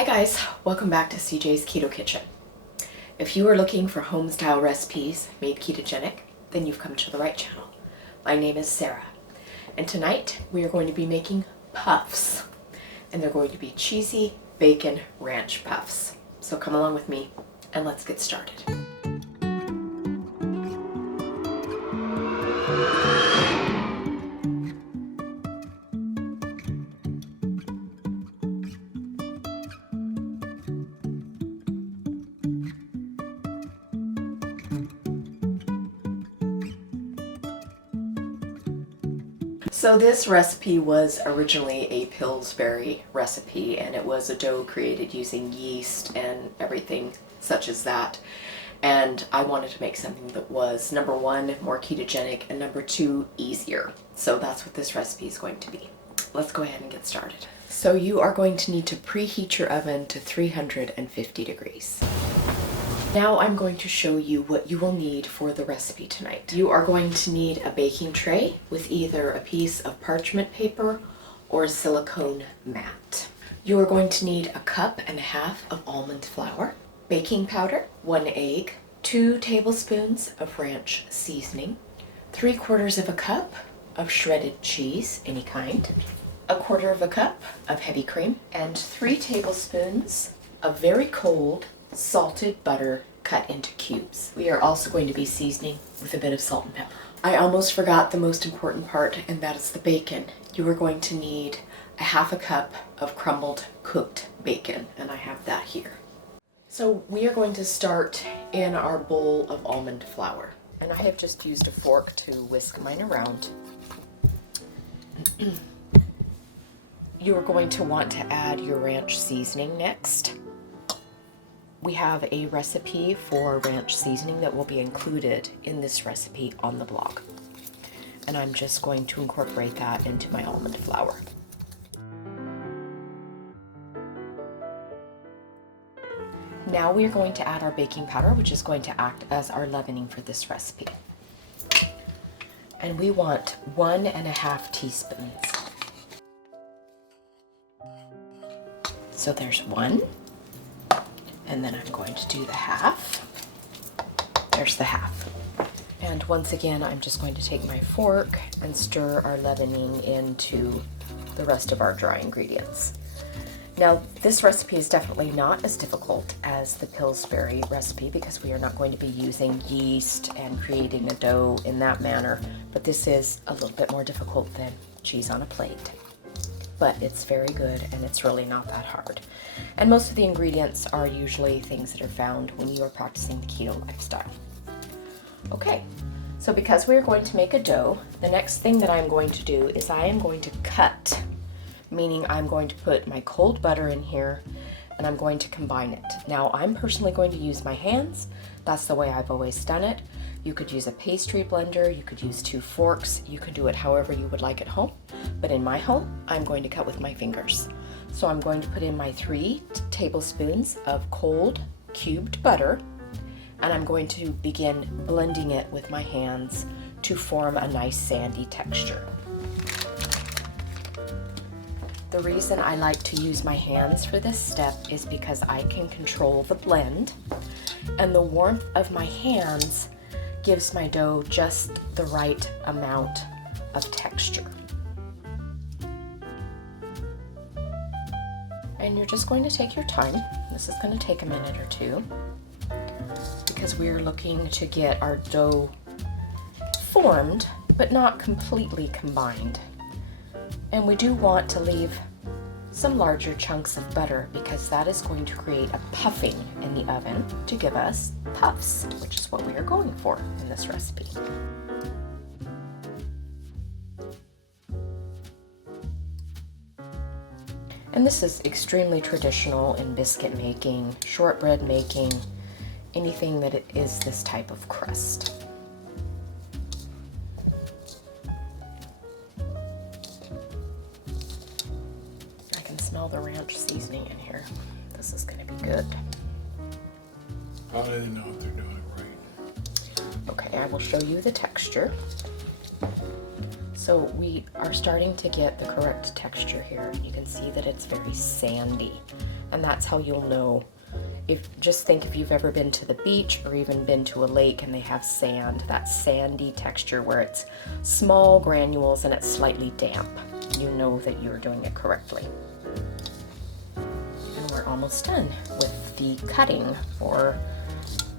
Hi guys, welcome back to CJ's Keto Kitchen. If you are looking for home-style recipes made ketogenic, then you've come to the right channel. My name is Sarah, and tonight we are going to be making puffs, and they're going to be cheesy bacon ranch puffs. So come along with me and let's get started. So this recipe was originally a Pillsbury recipe, and it was a dough created using yeast and everything such as that. And I wanted to make something that was, number one, more ketogenic, and number two, easier. So that's what this recipe is going to be. Let's go ahead and get started. So you are going to need to preheat your oven to 350 degrees. Now I'm going to show you what you will need for the recipe tonight. You are going to need a baking tray with either a piece of parchment paper or a silicone mat. You are going to need 1.5 cups of almond flour, baking powder, 1 egg, 2 tablespoons of ranch seasoning, 3/4 cup of shredded cheese, any kind, 1/4 cup of heavy cream, and 3 tablespoons of very cold salted butter cut into cubes. We are also going to be seasoning with a bit of salt and pepper. I almost forgot the most important part, and that is the bacon. You are going to need 1/2 cup of crumbled cooked bacon, and I have that here. So we are going to start in our bowl of almond flour, and I have just used a fork to whisk mine around. You are going to want to add your ranch seasoning next. We have a recipe for ranch seasoning that will be included in this recipe on the blog. And I'm just going to incorporate that into my almond flour. Now we're going to add our baking powder, which is going to act as our leavening for this recipe. And we want 1.5 teaspoons. So there's 1. And then I'm going to do the half. There's the half. And once again, I'm just going to take my fork and stir our leavening into the rest of our dry ingredients. Now, this recipe is definitely not as difficult as the Pillsbury recipe because we are not going to be using yeast and creating a dough in that manner, but this is a little bit more difficult than cheese on a plate. But it's very good, and it's really not that hard. And most of the ingredients are usually things that are found when you are practicing the keto lifestyle. Okay, so because we're going to make a dough, the next thing that I'm going to do is I am going to cut, meaning I'm going to put my cold butter in here, and I'm going to combine it. Now, I'm personally going to use my hands. That's the way I've always done it. You could use a pastry blender, you could use 2 forks, you could do it however you would like at home. But in my home, I'm going to cut with my fingers. So I'm going to put in my 3 tablespoons of cold cubed butter, and I'm going to begin blending it with my hands to form a nice sandy texture. The reason I like to use my hands for this step is because I can control the blend, and the warmth of my hands gives my dough just the right amount of texture. And you're just going to take your time. This is going to take a minute or two because we're looking to get our dough formed but not completely combined. And we do want to leave some larger chunks of butter because that is going to create a puffing in the oven to give us puffs, which is what we are going for in this recipe. And this is extremely traditional in biscuit making, shortbread making, anything that is this type of crust. I can smell the ranch seasoning in here. This is going to be good. How do they know if they're doing it right? Okay, I will show you the texture. So we are starting to get the correct texture here. You can see that it's very sandy. and that's how you'll know. Just think if you've ever been to the beach or even been to a lake and they have sand, that sandy texture where it's small granules and it's slightly damp. You know that you're doing it correctly. And we're almost done with the cutting, or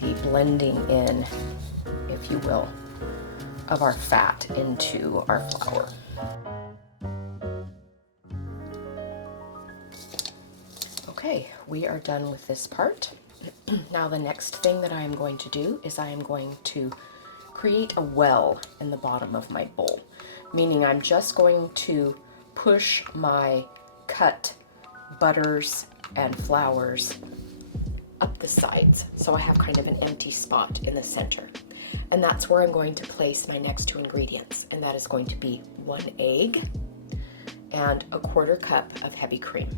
the blending in, if you will, of our fat into our flour. Okay, we are done with this part. Now the next thing that I am going to do is I am going to create a well in the bottom of my bowl, meaning I'm just going to push my cut butters and flours up the sides, so I have kind of an empty spot in the center. And that's where I'm going to place my next two ingredients, and that is going to be 1 egg and a 1/4 cup of heavy cream.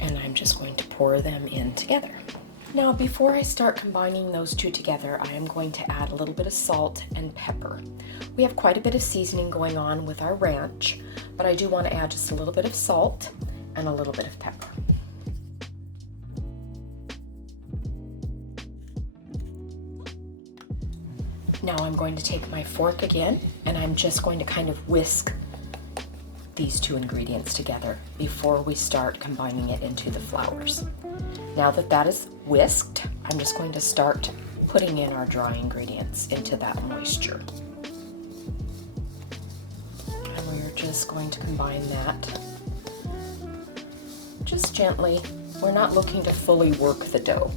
And I'm just going to pour them in together. Now, before I start combining those two together, I am going to add a little bit of salt and pepper. We have quite a bit of seasoning going on with our ranch, but I do want to add just a little bit of salt and a little bit of pepper. Now I'm going to take my fork again, and I'm just going to kind of whisk these two ingredients together before we start combining it into the flours. Now that that is whisked, I'm just going to start putting in our dry ingredients into that moisture. And we're just going to combine that just gently. We're not looking to fully work the dough.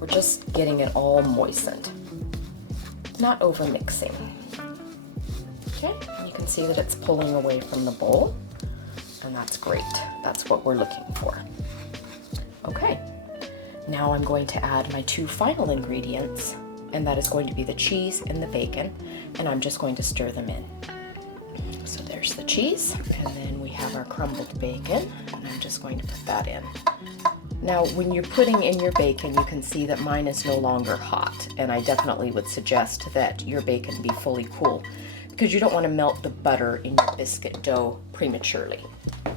We're just getting it all moistened, not over mixing. Okay, and you can see that it's pulling away from the bowl, and that's great. That's what we're looking for. Okay, now I'm going to add my two final ingredients, and that is going to be the cheese and the bacon, and I'm just going to stir them in. So there's the cheese, and then we have our crumbled bacon, and I'm just going to put that in. Now, when you're putting in your bacon, you can see that mine is no longer hot, and I definitely would suggest that your bacon be fully cool, because you don't want to melt the butter in your biscuit dough prematurely.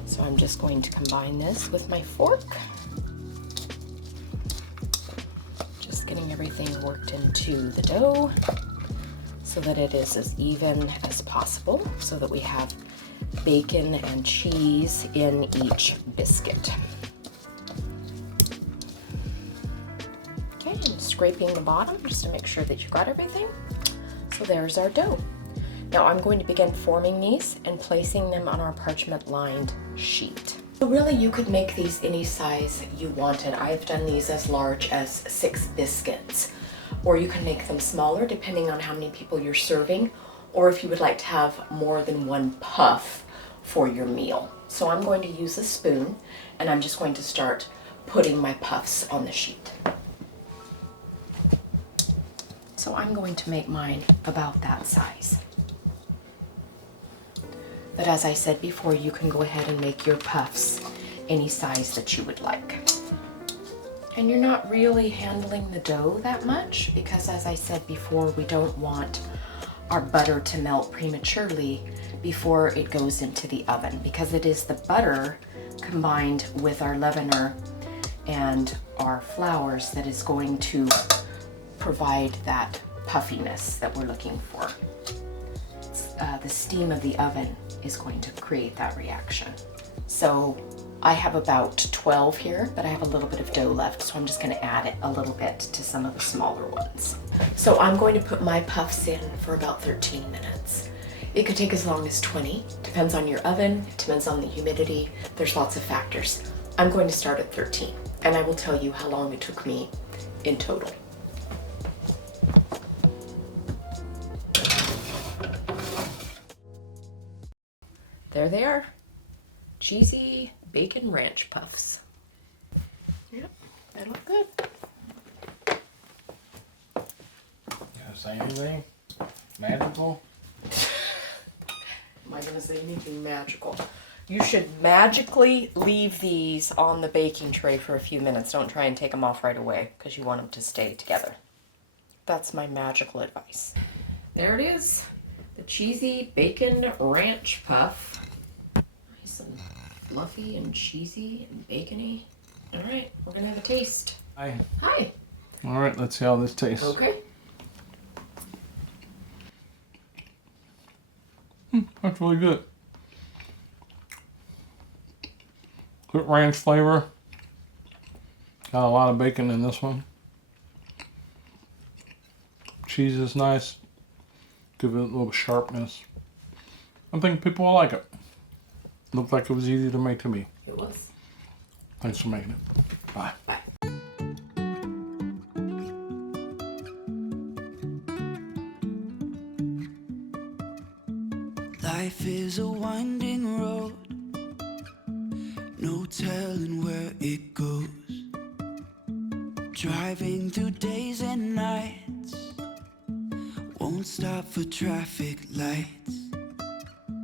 So I'm just going to combine this with my fork. Just getting everything worked into the dough so that it is as even as possible, so that we have bacon and cheese in each biscuit. Okay, and scraping the bottom just to make sure that you've got everything. So there's our dough. Now I'm going to begin forming these and placing them on our parchment-lined sheet. So really you could make these any size you wanted. I've done these as large as 6 biscuits, or you can make them smaller depending on how many people you're serving, or if you would like to have more than one puff for your meal. So I'm going to use a spoon, and I'm just going to start putting my puffs on the sheet. So I'm going to make mine about that size. But as I said before, you can go ahead and make your puffs any size that you would like. And you're not really handling the dough that much, because as I said before, we don't want our butter to melt prematurely before it goes into the oven, because it is the butter combined with our leavener and our flours that is going to provide that puffiness that we're looking for. The steam of the oven is going to create that reaction. So I have about 12 here, but I have a little bit of dough left, so I'm just going to add it a little bit to some of the smaller ones. So I'm going to put my puffs in for about 13 minutes. It could take as long as 20, depends on your oven, it depends on the humidity, there's lots of factors. I'm going to start at 13, and I will tell you how long it took me in total. There they are, cheesy bacon ranch puffs. Yep, they look good. Gonna say anything magical? Am I gonna say anything magical? You should magically leave these on the baking tray for a few minutes. Don't try and take them off right away, because you want them to stay together. That's my magical advice. There it is, the cheesy bacon ranch puff. Nice and fluffy and cheesy and bacony. All right, we're gonna have a taste. Hi. Hi. All right, let's see how this tastes. Okay. That's really good. Good ranch flavor. Got a lot of bacon in this one. Cheese is nice. Give it a little sharpness. I think people will like it. Looked like it was easy to make to me. It was. Thanks for making it. Bye. Bye. Life is a winding road, no telling where it goes. Driving through days and nights, won't stop for traffic lights.